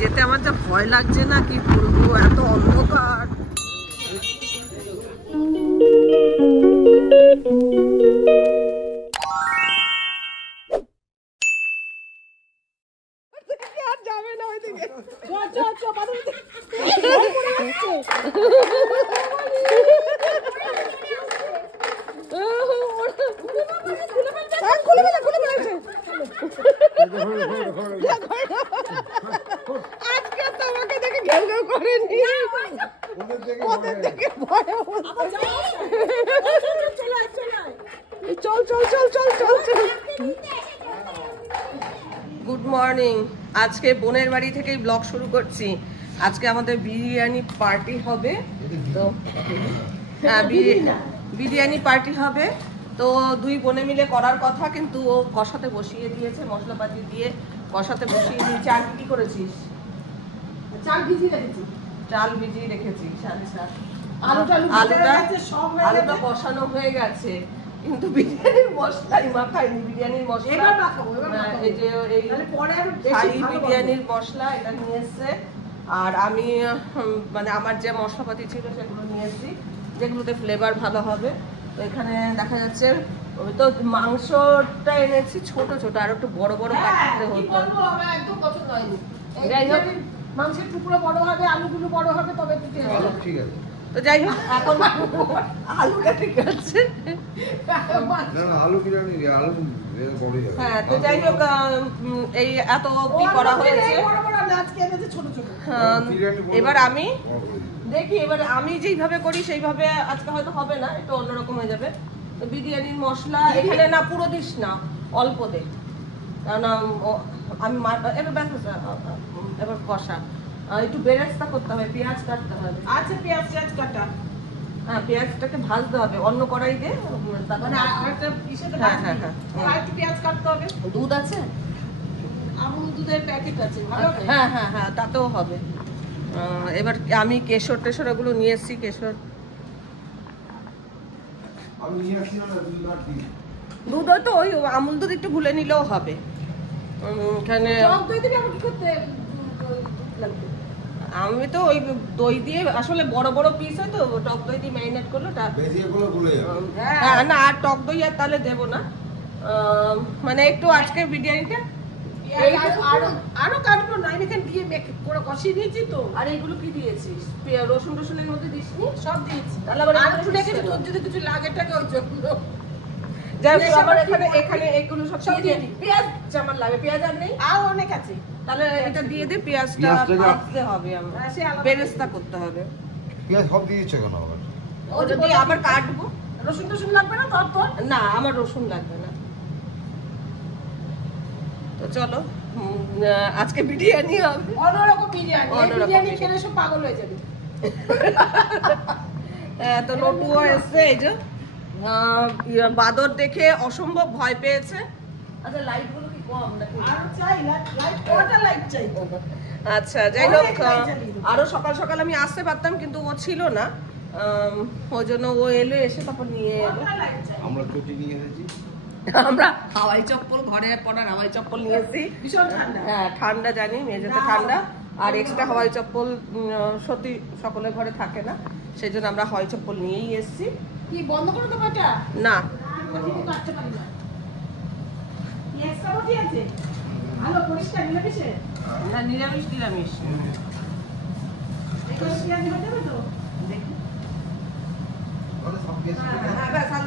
যেতে আমার যা ভয় লাগছে না, কি বলবো, এত অন্ধকার। আর যাবে না ওইদিকে। আজকে তোমাকে দেখে ঘেউ ঘেউ করেনি, ওদের দেখে ভয়। চল চল চল চল চল চল। Good morning. আজকে বোনের বাড়ি থেকেই ব্লগ শুরু করছি। আজকে আমাদের বিরিয়ানি পার্টি হবে। তো হ্যাঁ, বিরিয়ানি পার্টি হবে। তো দুই বোনে মিলে করার কথা, কিন্তু ও কষাতে বসিয়ে দিয়েছে, মশলাপাতি দিয়ে কষাতে বসিয়ে দিয়েছে। আর কি করেছিস? চাল ভিজিয়ে রেখেছিস। আচ্ছা, আলুটা কষানো হয়ে গেছে, কিন্তু বিরিয়ানির মশলাই মাখাইনি। বিরিয়ানির মশলা এই যে বিরিয়ানির মশলা এটা নিয়ে এসছে। আর আমি মানে আমার যে মশলাপাতি ছিল সেগুলো নিয়ে এসছি, যেগুলোতে ফ্লেভার ভালো হবে। তো এখানে দেখা যাচ্ছে ওই তো মাংসটা এনেছি ছোট ছোট, আর একটু বড় বড় কাটতে হতো। একদম পছন্দ হয়নি। মাংসের টুকরো বড় হবে, আলুগুলো বড় হবে, তবে ঠিক আছে। তো যাই হোক, এখন আলুটা ঠিক আছে। হ্যাঁ, তো যাই হোক, এই এত কি করা হয়েছে। এবার আমি দেখি, এবার আমি যেইভাবে করি সেইভাবে আজকে হয়তো হবে না, একটু অন্যরকম হয়ে যাবে। তো বিরিয়ানির মশলা এখানে না পুরো দিস না, অল্প দে, কারণ আমি এবার কষা একটু বেরেস্তা করতে হবে, পেঁয়াজ কাটতে হবে। আচ্ছা, পেঁয়াজ কাটা। হ্যাঁ, পেঁয়াজটাকে ভাজতে হবে অন্য কড়াই দিয়ে। একটু পেঁয়াজ কাটতে হবে। দুধ আছে? আমুল দুধের প্যাকেট আছে। হ্যাঁ হ্যাঁ হ্যাঁ, তাতেও হবে। এবার আমি কেশর টেশর এগুলো নিয়ে এসেছি। কেশর দুধ তো ওই আমুল দুধ একটু ভুলে নিলেও হবে। এখানে আমি তো ওই দই দিয়ে, আসলে বড় বড় পিস হয় তো, টক দই দিয়ে ম্যারিনেট করলো। হ্যাঁ না, আর টক দই আর তাহলে দেবো না। মানে একটু আজকে বিরিয়ানিটা আরো কাটবো না, আমি এখানে দিয়ে পুরো কষিয়ে দিয়েছি তো। আর এইগুলো কি দিয়েছিস? রসুন টসুনের মধ্যে দিসনি? সব দিয়েছি। তাহলে আবার আর একটু রেখেছি, তোর যদি কিছু লাগে টাকে ওই জন্য। যাই হোক, আবার এখানে এগুলো সব দিয়ে দিই। পেঁয়াজ আমার লাগবে, পেঁয়াজ আর নেই, আর অনেক আছে। তাহলে এটা দিয়ে দে, পেঁয়াজটা ভাজতে হবে, আমরা বেরেস্তা করতে হবে। পেঁয়াজ সব দিয়েছ কেন আবার? ও যদি আবার কাটবো। রসুন টসুন লাগবে না তোর? না, আমার রসুন লাগবে না। তো চলো, আজকে বিরিয়ানি হবে, অন্যরকম বিরিয়ানি। বিরিয়ানি খেলে সব পাগল হয়ে যাবে। তো নটুও এসছে, এই যে বাদর দেখে অসম্ভব ভয় পেয়েছে। আচ্ছা, লাইটগুলো কি কম নাকি? আর চাই লাইট, কয়টা লাইট চাই? আচ্ছা, যাই হোক, আরো সকাল সকাল আমি আসতে পারতাম, কিন্তু ও ছিল না, ওই জন্য ও এলো, এসে তারপর নিয়ে এলো। আমরা চটি নিয়ে এসেছি, আমরা হাওয়াই চপ্পল, ঘরে পড়ার হাওয়াই চপ্পল নিয়েছি। ভীষণ ঠান্ডা। হ্যাঁ, ঠান্ডা জানি, মেঝেতে ঠান্ডা। আর এক্সট্রা হাওয়াই চপ্পল সত্যি সকলের ঘরে থাকে না, সেই জন্য আমরা হাওয়াই চপ্পল নিয়েই এসেছি। কি বন্ধ করে দেবো এটা? না, না, নিরামিষ নিরামিষ।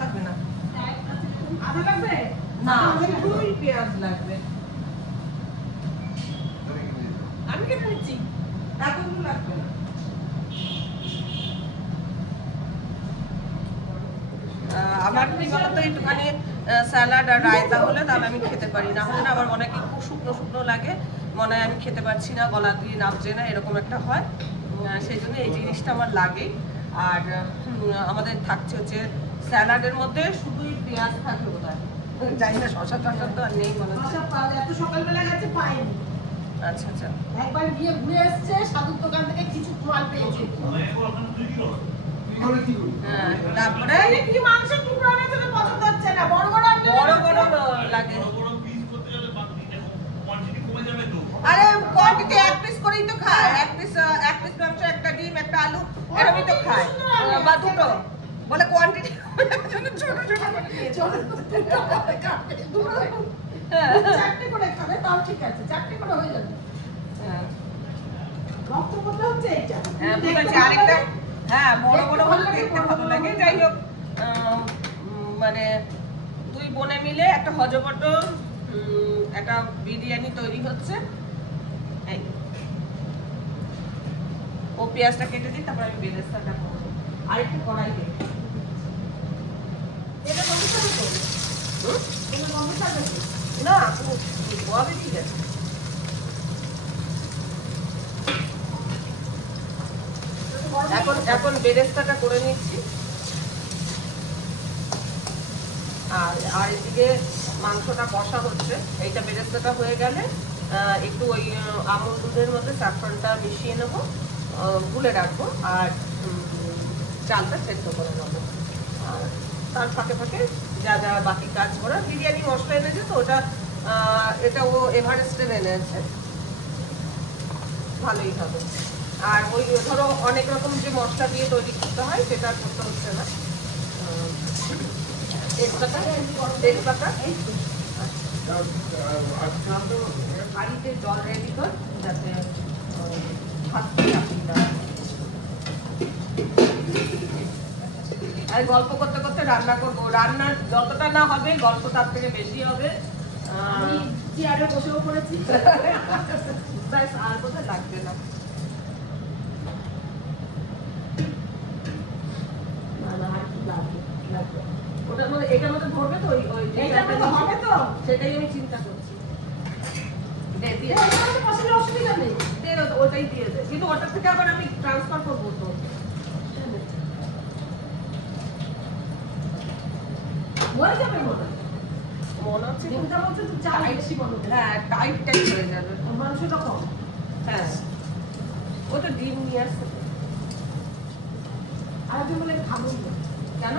লাগবে না, না, দুই পেঁয়াজ লাগবে। আমি কেন নিচ্ছি? এতগুলো লাগবে না। আমার কি বলতো, একটুখানি স্যালাড আর রায়তা হলে তাহলে আমি খেতে পারি, না হলে না আবার অনেকে খুব শুকনো শুকনো লাগে, মনে হয় আমি খেতে পারছি না, গলা দিয়ে নামছে না, এরকম একটা হয়। সেই জন্য এই জিনিসটা আমার লাগে। আর আমাদের থাকছে হচ্ছে স্যালাডের মধ্যে শুধুই পেঁয়াজ থাকবে বোধহয়, জানি না, শশা টশা তো আর নেই মনে হচ্ছে। এত সকালবেলা গেছে পাইনি। আচ্ছা আচ্ছা, একবার গিয়ে ঘুরে এসছে, সাধুর দোকান থেকে কিছু মাল পেয়েছে। তারপরে কি মাংসের টুকরো এনেছে, পছন্দ হচ্ছে না, বড় বড় লাগে। আরে কোয়ান্টিটি এক পিস করেই তো এরকমই তো খায় বা দুটো বলে কোয়ান্টিটি ছোট ছোট করে নিয়েছে চারটে করে খাবে তাও ঠিক আছে, চারটে করে হয়ে যাবে। রক্ত করতে হচ্ছে এটা। হ্যাঁ ঠিক আছে। আরেকটা হ্যাঁ বড় বড় ভালো দেখতে ভালো লাগে। যাই হোক মানে দুই বোনে মিলে একটা হজবট একটা বিরিয়ানি তৈরি হচ্ছে। ও পেঁয়াজটা কেটে দিই, তারপর আমি বেরেস্তাটা করবো। আর একটু কড়াই দিই। এটা কত টাকা করে? এটা কত টাকা করে? না গোয়াবে ঠিক আছে। এখন বেরেস্তাটা করে নিচ্ছি। আর এদিকে মাংসটা কষা হচ্ছে। এইটা বেরেস্তাটা হয়ে গেলে একটু ওই আমুল দুধের মধ্যে স্যাফরনটা মিশিয়ে নেবো, গুলে রাখবো, আর চালটা সেদ্ধ করে নেবো। আর তার ফাঁকে ফাঁকে যা যা বাকি কাজ করা, বিরিয়ানি মশলা এনেছে তো ওটা এটা ও এভারেস্টের এনেছে, ভালোই হবে। আর ওই ধরো অনেক রকম যে মশলা দিয়ে তৈরি করতে হয় সেটা করতে হচ্ছে না। বাড়িতে জল রেডি কর যাতে আর গল্প করতে করতে রান্না করবো। রান্নার যতটা না হবে গল্প তার থেকে বেশি হবে। চেয়ারে বসেও পড়েছি, ব্যাস আর কোথায় লাগবে না। ওটার মধ্যে এটার মধ্যে ধরবে তো হবে তো, সেটাই আমি চিন্তা করছি। অসুবিধা নেই, ওটাই দিয়ে দে, কিন্তু ওটার থেকে আবার আমি ট্রান্সফার করবো তো। হয়ে যাবে মনে হচ্ছে চিন্তা বলছে তো চাল বেশি বলো। হ্যাঁ টাইট টাইট হয়ে যাবে। মাংসটা কম। হ্যাঁ ওটা ডিম নিয়ে আসছে। আর একজন বলে খাবো না কেন?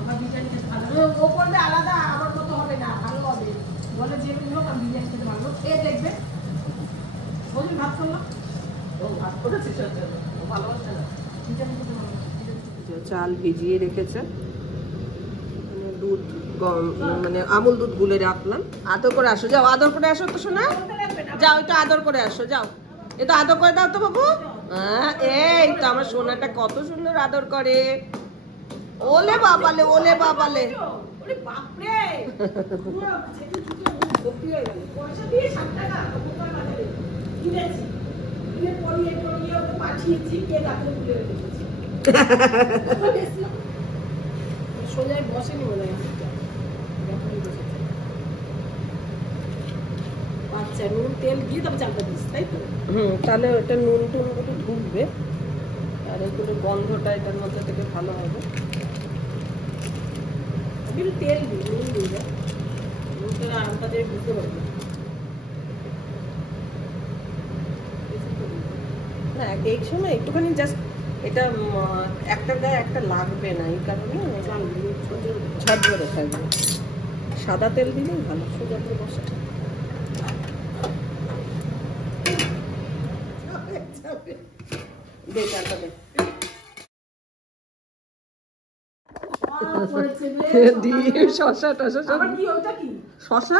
আমার বিরিয়ানি খেতে ভালো ও করলে আলাদা আমার মতো হবে না, ভালো হবে বলে যে হোক আমি বিরিয়ানি খেতে ভালো খেয়ে দেখবে। বলি ভাত করলাম, ও ভাত করেছিস ওর জন্য, ও ভালোবাসে না। বিরিয়ানি খেতে ভালো। চাল ভিজিয়ে রেখেছে, দুধ মানে আমুল দুধ গুলে রাখলাম। আদর করে আসো, যাও আদর করে আসো তো শোনা, যাও একটু আদর করে আসো, যাও একটু আদর করে দাও তো বাবু। হ্যাঁ এই তো আমার সোনাটা কত সুন্দর আদর করে। ওলে বাবালে, ওলে বাবালে। ওরে বাপ রে পুরো ছেলে ছুটে ভর্তি হয়ে গেল। পয়সা দিয়ে 7 টাকা কোথায় বাজারে কিনেছি, কিনে পরিয়ে ওকে পাঠিয়েছি, কে রাতে ভুলে রেখেছি। সোজাই বসেনি মনে হয়। আচ্ছা নুন তেল দিয়ে তবে চালটা দিস, তাই তো? তাহলে ওটা নুন টুন গুলো ঢুকবে আর এগুলো গন্ধটা এটার মধ্যে থেকে ভালো হবে। আমি তেল দিই, নুন দিই না, নুনটা আমটা দিয়ে বুঝতে পারবো না। এই সময় একটুখানি জাস্ট এটা একটা গায়ে একটা লাগবে না, এই কারণে ঝট ধরে থাকবে। সাদা তেল দিলেই ভালো, সোজা করে বসে। দে চালটা দে। শসা টসা সব শসা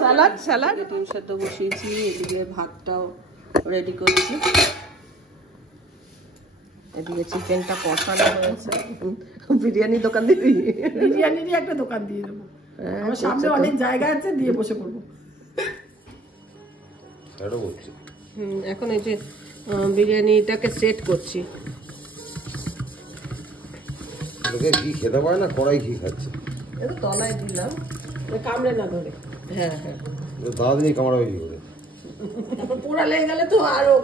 স্যালাড স্যালাড ডিম সেদ্ধ বসিয়েছি, এদিকে ভাতটাও রেডি করছি, এদিকে চিকেনটা কষানো হয়েছে। বিরিয়ানি দোকান দিবি? বিরিয়ানিরই একটা দোকান দিয়ে দেবো, আমার সামনে অনেক জায়গা আছে, দিয়ে বসে পড়বো। এখন এই যে বিরিয়ানিটাকে সেট করছি। ঘি খেতে পারে না, কড়াই ঘি খাচ্ছে। এটা তলায় দিলাম কামড়ে না ধরে। হ্যাঁ হ্যাঁ দাদা নিয়ে কামড়া বেশি করে, তারপর পোড়া লেগে গেলে তো আরো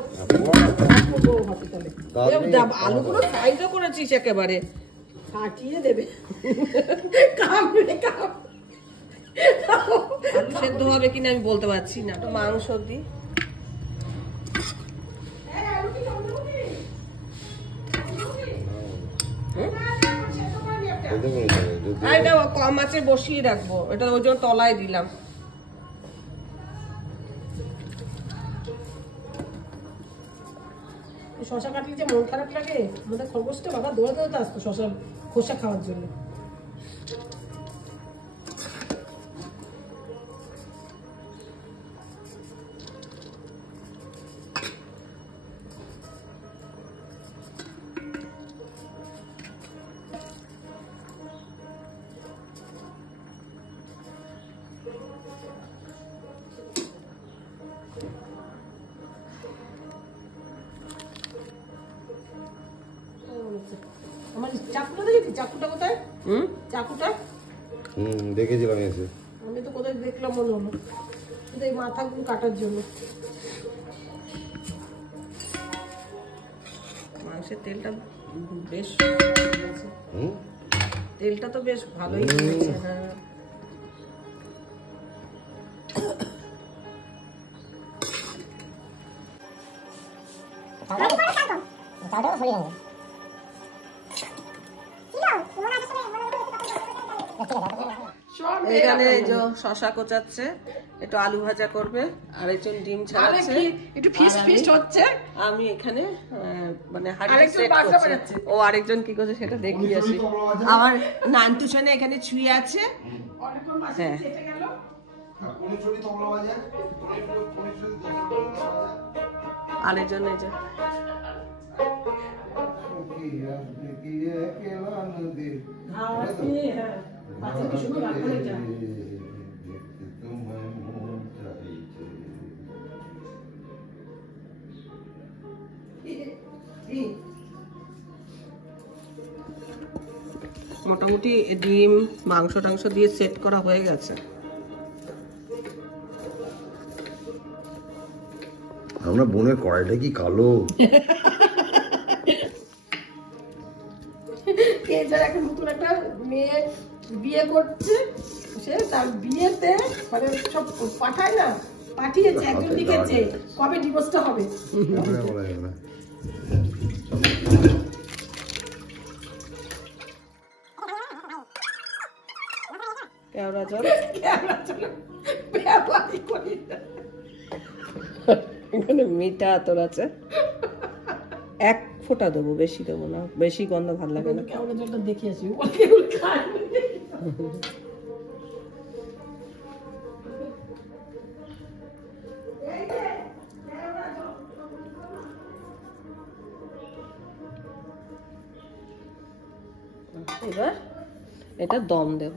আলুগুলো সাইজও করেছিস একেবারে, কাটিয়ে দেবে। আলু সেদ্ধ হবে কিনা আমি বলতে পারছি না। মাংস দিই, এটা কম আছে বসিয়ে রাখবো, এটা ওই জন্য তলায় দিলাম। শশা কাটলে যে মন খারাপ লাগে, আমাদের খরগোশটা বাবা দৌড়ে দৌড়ে আসতো শশা খোসা খাওয়ার জন্য। আমার চাকুটা দেখেছি, চাকুটা কোথায়? চাকুটা দেখেছিলাম এসে, আমি তো কোথায় দেখলাম মনে হলো, কিন্তু এই মাথাগুলো কাটার জন্য। মাংসের তেলটা বেশ, তেলটা তো বেশ ভালোই হয়েছে। হ্যাঁ এখানে শশা কোচাচ্ছে, একটু আলু ভাজা করবে, আরেকজন ডিম ছাড়াচ্ছে, একটু ফিস্ট হচ্ছে। আমি এখানে মানে হাড়ি সেট করছি। ও আরেকজন কি করছে সেটা দেখিয়ে আসি। আমার নানটুসনে এখানে ছুঁয়ে আছে। হ্যাঁ আরেকজন এই যে মোটামুটি ডিম মাংস টাংস দিয়ে সেট করা হয়ে গেছে। আমরা বোনের কড়াইটা কি কালো! একটা নতুন একটা মেয়ে বিয়ে করছে, সে তার বিয়েতে মানে সব পাঠায় না, পাঠিয়েছে একজন লিখেছে কবে ডিভোর্সটা হবে। কেওড়া জল এখানে মিঠা আতর আছে, 1 ফোঁটা দেবো, বেশি দেবো না, বেশি গন্ধ ভালো লাগে না। কেওড়া জলটা দেখে আসি। এবার এটা দম দেব।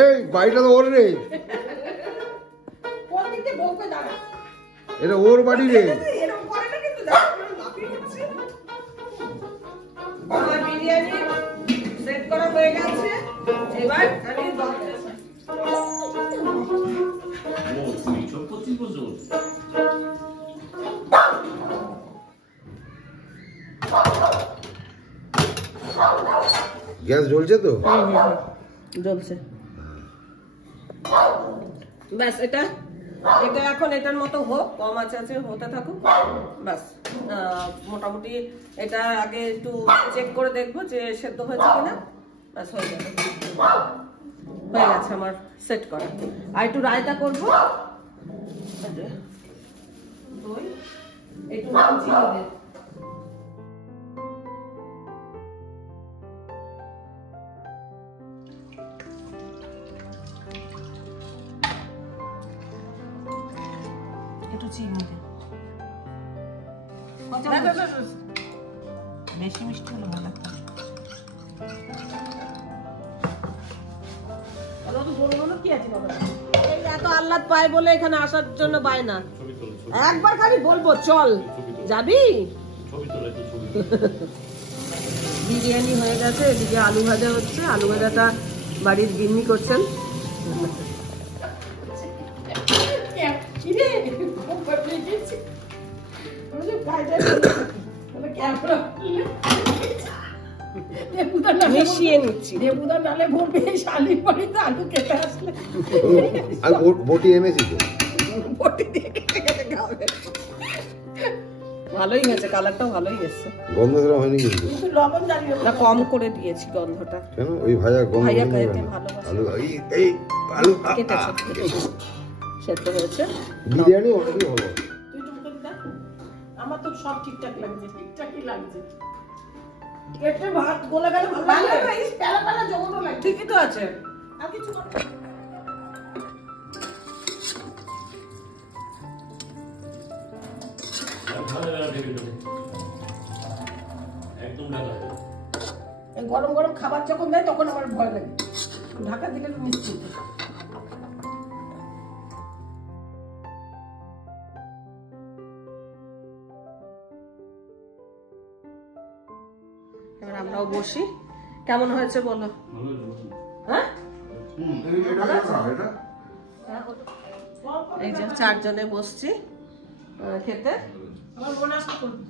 এই বাড়িটা তো ওর রে, এটা ওর বাড়ি রে। বিরিয়ানি সেট করা হয়ে গেছে, এবার আমি দম দেব। গ্যাস জ্বলছে তো? জ্বলছে। ব্যাস এটা এটা এখন এটার মতো হোক, কম আছে হতে থাকুক ব্যাস। মোটামুটি এটা আগে একটু চেক করে দেখবো যে সেদ্ধ হয়েছে কিনা, ব্যাস হয়ে যাবে, হয়ে গেছে আমার সেট করা। আর একটু রায়তা করবো, দই একটু চিনি দেব। একটু চিনি দে, বেশি মিষ্টি হলে ভালো লাগবে। এত আহ্লাদ পায় বলে এখানে আসার জন্য পায় না, একবার খালি বলবো চল যাবি। বিরিয়ানি হয়ে গেছে, এদিকে আলু ভাজা হচ্ছে, আলু ভাজাটা বাড়ির গিন্নি করছেন। মিশিয়ে নিচ্ছি, দেবুদার নালে ভরবে শালির বাড়িতে আলু কেটে আসলে। আর বটি এনেছি তো, বটি দিয়ে কেটে কেটে খাবে। ভালোই হয়েছে, কালারটাও ভালোই এসছে, গন্ধ ধরা হয়নি কিন্তু। লবণ জানিও না, কম করে দিয়েছি গন্ধটা। কেন? ওই ভাজা গন্ধ ভাইয়া খাইতে ভালোবাসে। আলু এই কেটেছো সেদ্ধ হয়েছে। বিরিয়ানি অনেকই ভালো। তুই একটু মুখে দিদা, আমার তো সব ঠিকঠাক লাগছে, ঠিকঠাকই লাগছে। পেটে ভাত গলে গেলে ভালো লাগে, এই পেলা পেলা জগনো লাগে। ঠিকই তো আছে। আর কিছু কর। এই গরম গরম খাবার যখন দেয় তখন আমার ভয় লাগে, ঢাকা দিলে নিশ্চিত। এবার আমরাও বসি। কেমন হয়েছে বলো? হ্যাঁ এই যে 4 জনে বসছি খেতে। আমার মনে আসলে করবি,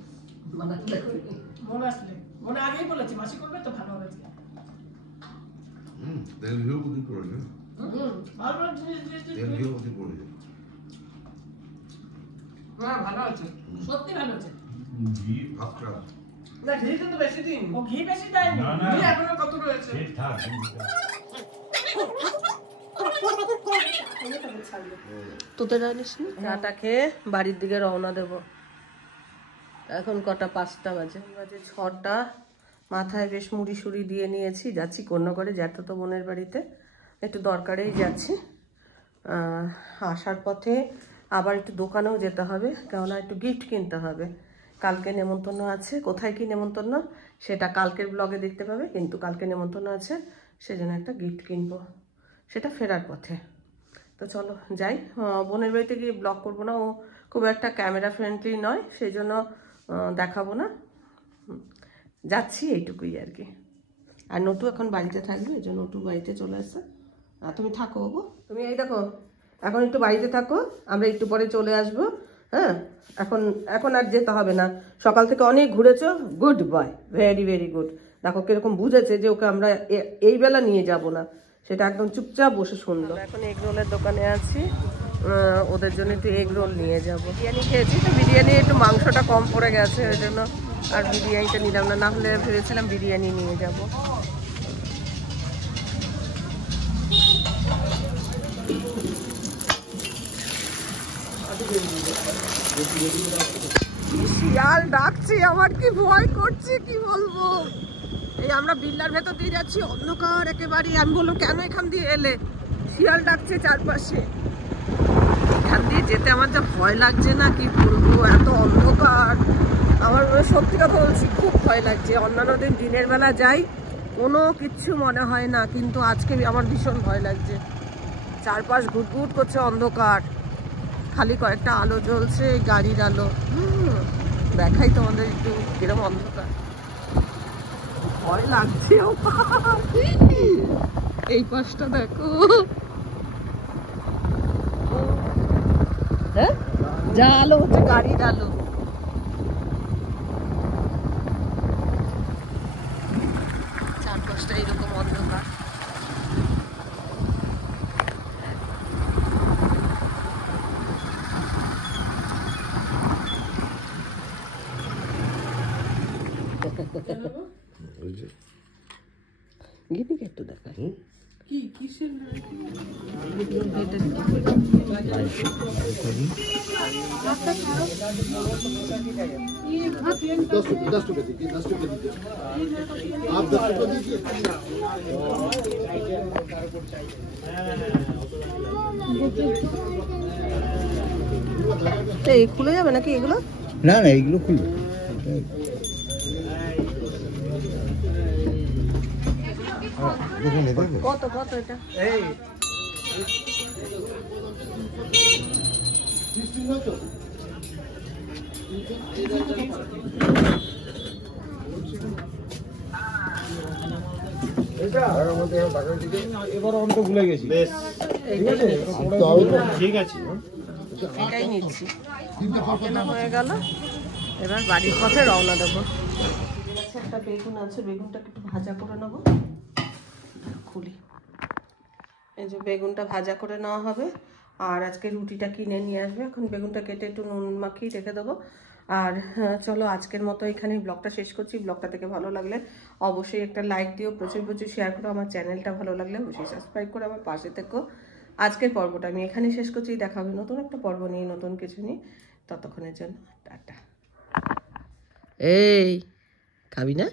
মনে আসলে মনে আগেই বলেছি মাসি করবে তো ভালো হয়েছে। ভালো জিনিস ভালো আছে, সত্যি ভালো আছে। না ঘি কিন্তু বেশি দিন। ও ঘি বেশি দেয়নি, ঘি এখনো কত রয়েছে। তোতে জানিস না? চাটা খেয়ে বাড়ির দিকে রওনা দেব। এখন কটা? 5টা বাজে। 6টা। মাথায় বেশ মুড়ি সুড়ি দিয়ে নিয়েছি, যাচ্ছি কন্যাগড়ে জ্যাঠাতো বোনের বাড়িতে, একটু দরকারেই যাচ্ছি। আসার পথে আবার একটু দোকানেও যেতে হবে, কেননা একটু গিফট কিনতে হবে। কালকে নেমন্তন্ন আছে, কোথায় কি নেমন্তন্ন সেটা কালকের ব্লগে দেখতে পাবে, কিন্তু কালকে নেমন্তন্ন আছে, সেজন্য একটা গিফট কিনবো, সেটা ফেরার পথে। তো চলো যাই। বোনের বাড়িতে গিয়ে ব্লগ করবো না, ও খুব একটা ক্যামেরা ফ্রেন্ডলি নয়, সেই জন্য দেখাবো না। যাচ্ছি এইটুকুই আর কি। আর নটু এখন বাড়িতে থাকবে, এই জন্য নটু বাড়িতে চলে আসছে। তুমি থাকো গো, তুমি এই দেখো এখন একটু বাড়িতে থাকো, আমরা একটু পরে চলে আসবো। হ্যাঁ এখন আর যেতে হবে না, সকাল থেকে অনেক ঘুরেছো, good bye, very very good. দেখো কিরকম বুঝেছে যে ওকে আমরা এই বেলা নিয়ে যাব না, সেটা একদম চুপচাপ বসে শুনলো। এখন এগ রোলের দোকানে আছি, ওদের জন্য একটু এগ রোল নিয়ে যাবো। বিরিয়ানি খেয়েছি তো, বিরিয়ানি একটু মাংসটা কম পড়ে গেছে, ওই জন্য আর বিরিয়ানিটা নিলাম না, না হলে ভেবেছিলাম বিরিয়ানি নিয়ে যাব। শিয়াল ডাকছে, আমার কি ভয় করছে কি বলবো। এই আমরা বিল্লার ভেতর দিয়ে যাচ্ছি, অন্ধকার একেবারে। আমি বললাম কেন এখান দিয়ে এলে? শিয়াল ডাকছে চারপাশে, এখান দিয়ে যেতে আমার যা ভয় লাগছে না কি বলবো, এত অন্ধকার। আমার সত্যি কথা বলছি, খুব ভয় লাগছে। অন্যান্য দিন দিনের বেলা যাই, কোনো কিচ্ছু মনে হয় না, কিন্তু আজকে আমার ভীষণ ভয় লাগছে। চারপাশ ঘুটঘুট করছে, অন্ধকার, খালি কয়েকটা আলো জ্বলছে, গাড়ির আলো। দেখাই তোমাদের একটু কিরম অন্ধকার, ভয় লাগছে। এই পাশটা দেখো, হ্যাঁ যা আলো হচ্ছে গাড়ির আলো। চারপাশটা এরকম অন্ধকার। গিনিকে একটু দেখাই কি কিসের খুলে যাবে নাকি এগুলো? না না এগুলো খুলবে। কত কত এটা? এবার অন্ত ভুলে গেছি। ঠিক আছে, এটাই নিচ্ছি। কেনা হয়ে গেল, এবার বাড়ির পথে রওনা দেবো। একটা বেগুন আছে, বেগুনটাকে একটু ভাজা করে নেবো। খুলি, এই যে বেগুনটা ভাজা করে নেওয়া হবে। আর আজকে রুটিটা কিনে নিয়ে আসবে। এখন বেগুনটা কেটে একটু নুন মাখিয়ে রেখে দেবো। আর চলো আজকের মতো এখানেই ব্লগটা শেষ করছি। ব্লগটা থেকে ভালো লাগলে অবশ্যই একটা লাইক দিও, প্রচুর প্রচুর শেয়ার করো। আমার চ্যানেলটা ভালো লাগলে অবশ্যই সাবস্ক্রাইব করে আমার পাশে থেকো। আজকের পর্বটা আমি এখানে শেষ করছি। দেখা হবে নতুন একটা পর্ব নিয়ে, নতুন কিছু নিয়ে। ততক্ষণের জন্য টাটা। এই খাবি না?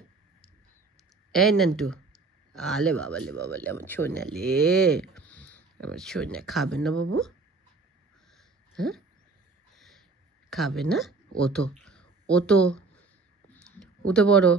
এই নান্টু, আলে বাবালে বাবালে আমার সোনালে, আমার সোনা খাবেন না বাবু? হ্যাঁ খাবে না? ও তো উঠে পড়ো।